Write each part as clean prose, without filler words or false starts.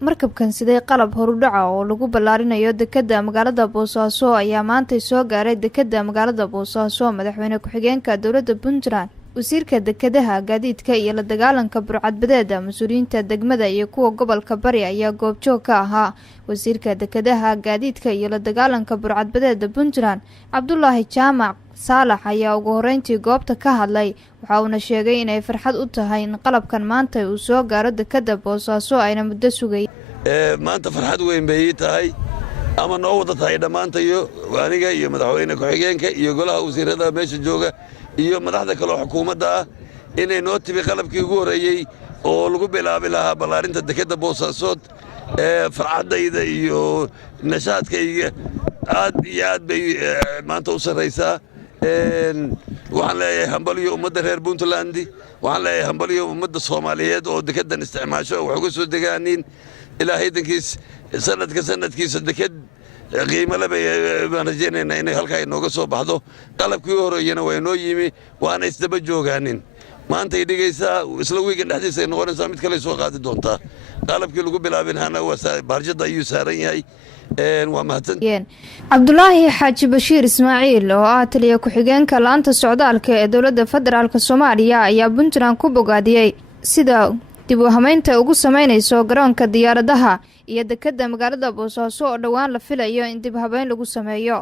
markabkan sidee qalab horudhaca oo lagu ballaarinayo dekedda magaalada Boosaaso ayaa maanta soo gaaray dekedda magaalada Boosaaso. Madaxweyne ku-xigeenka dowladda Puntland, wasiirka dekedaha, gaadiidka iyo la dagaalanka burcadbadeeda, mas'uuliyiinta degmada iyo kuwa gobolka Bari ayaa goobjoog ka ahaa. Wasiirka dekedaha, gaadiidka iyo la dagaalanka burcadbadeeda Puntland, Cabdullaahi Jaamac Saalax ayaa ugu horeyntii goobta ka hadlay. Waxa uuna sheegay inay farxad u tahay in qalabkan maanta uu soo gaaro dekedda Boosaaso ayna muddo sugayeen. maanta farxad weyn bay tahay ama noo wada tahay dhammaantayo aniga iyo madaxweyne ku-xigeenka iyo golaha wasiirada meesha jooga iyo madaxda kale oo xukuumadda ah inay noo timi qalabkii ugu horeeyay oo lagu bilaabi lahaa ballaarinta dekedda Boosaaso. farxadayda iyo nashaadkayga aad iyo aad bay maanta u sareysaa. waxaan leeyahay hambaliyo ummadda reer Puntland, waxaan leeyahay hambaliyo ummadda Soomaaliyeed oo dekeddan isticmaasho wax uga soo degaaniin ilaahay dankiis sanadkiisa deked qiimo leh baan rajaynaynaa inay halkaa inooga soo baxdo. qalabkii horeeyana waa inoo yimi waana isdaba joogaanin. maanta ay dhigaysaa isla weegan dhexdiisa ay noqonaysaa mid kale soo qaadi doontaa. qalabkii lagu bilaabin hana waa baarjada ayuu saaran yahay. waa mahadsan Cabdullaahi Xaaji Bashiir Ismaaciil oo ah taliye ku-xigeenka laanta socdaalka ee dowladda federaalka Soomaaliya ayaa Puntland ku bogaadiyay sida dib u hameynta ugu sameynayso garoonka diyaaradaha iyo dekedda magaalada Boosaaso oo dhawaan la filayo in dib habeyn lagu sameeyo.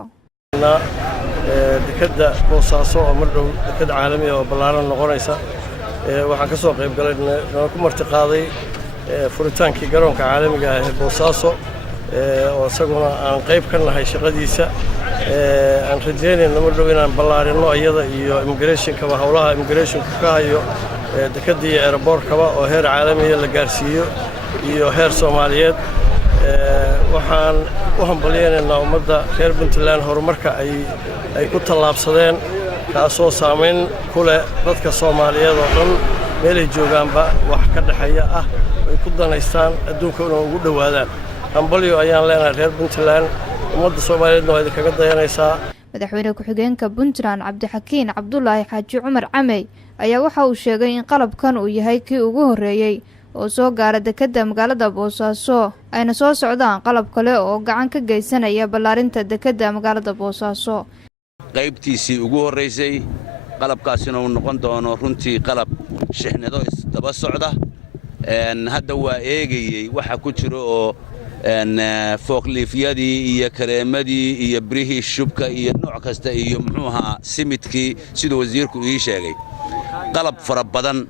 dekedda Boosaaso oo mar dhow deked caalami ah oo ballaaran noqonaysa waxaan ka soo qayb galay ku martiqaaday furitaankii garoonka caalamiga ah ee Boosaaso oo isaguna aan qayb ka nahay shaqadiisa. aan rajaynayno mar dhow inaan ballaarino iyada iyo immigration-ka hawlaha immigration-ka ka hayo dekedda iyo airport-kaba oo heer caalami ah la gaarsiiyo iyo heer Soomaaliyeed. waxaan u hambalyeynaa ummadda reer Puntland horumarka ay ku tallaabsadeen kaasoo saameyn ku leh dadka Soomaaliyeed oo dhan meelay joogaanba wax ka dhaxaya ah ay ku danaystaan adduunka inay ugu dhawaadaan. hambalyo ayaan leenahay reer Puntland, ummadda Soomaaliyeedna waa idinkaga dayanaysaa. Madaxweyne ku-xigeenka Puntland Cabdixakiin Cabdullaahi Xaaji Cumar Camey ayaa waxa uu sheegay in qalabkan uu yahay kii ugu horeeyay oo soo gaara dekedda magaalada Boosaaso ayna soo socdaan qalab kale oo gacan ka geysanaya ballaarinta dekedda magaalada Boosaaso. qaybtiisii ugu horeysay qalabkaasina uu noqon doono runtii qalab shixnado isdaba socda. hadda waa eegayay waxa ku jiro oo fookliifyadii iyo kareemadii iyo birihii shubka iyo nooc kasta iyo muxuu ahaa simidkii sidoo wasiirku ii sheegay. qalab fara badan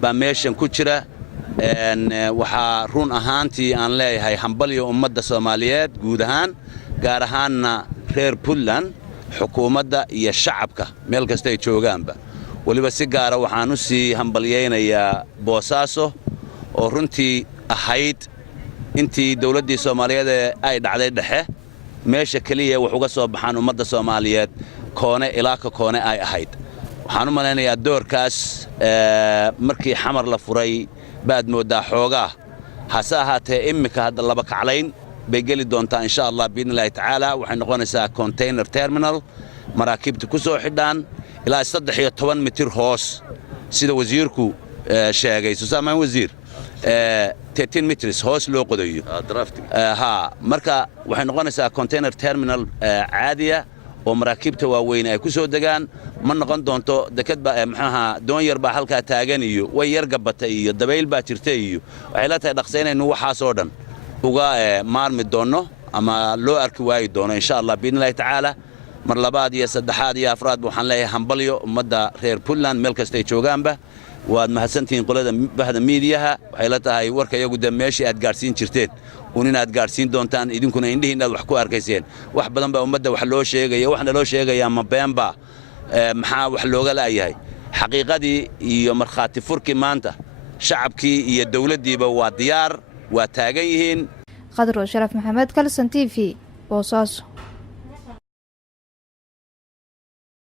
baa meeshan ku jira. waxaa run ahaantii aan leeyahay hambalyo ummadda Soomaaliyeed guud ahaan, gaar ahaanna reer Puntland, xukuumadda iyo shacabka meel kasta ay joogaanba. waliba si gaara waxaan u sii hambalyeynayaa Boosaaso oo runtii ahayd intii dawladdii Soomaaliyeed ay dhacday dhexe meesha kaliya wax uga soo baxaan ummadda Soomaaliyeed koone ilaa ka koone ay ahayd. waxaan u maleynayaa doorkaas markii xamar la furay baad moodaa xoogaa hase ahaatee imika hadda laba kaclayn bay geli doontaa insha Allah biidnillaahi tacaala. waxay noqonaysaa container terminal maraakiibta ku soo xidhaan ilaa 13 mitir hoos sida wasiirku sheegay. Suusamaan wasiir 13 meters hoos loo qodayo marka waxay noqonaysaa container terminal caadiya oo maraakiibta waaweyn ay ku soo degaan. ma noqon doonto deked maxaha doon yar baa halka taagan iyo way yar gabatay iyo dabayl baa jirtay iyo waxay la tahay dhaqsaynaynu waxaas oo dhan uga maarmi doono ama loo arki waayi doono insha Allah biidnillaahi tacaala. mar labaad iyo saddexaad iyo afraad waxaan leeyahay hambalyo ummadda reer Puntland meel kasta ay joogaanba. waad mahadsantihiin qolada bahda miidiyaha. waxay la tahay warka iyagu meeshii aad gaarsiin jirteen inaad gaarsiin doontaan idinkuna indhihiin aad wax ku arkayseen. wax badan baa ummadda wax loo sheegaya, waxna loo sheegayaa ma beenba maxaa wax looga laayahay. xaqiiqadii iyo markhaati furkii maanta shacabkii iyo dawladdiiba waa diyaar, waa taagan yihiin. Qadro Sharaf Maxamed, Kalson TV, Boosaaso.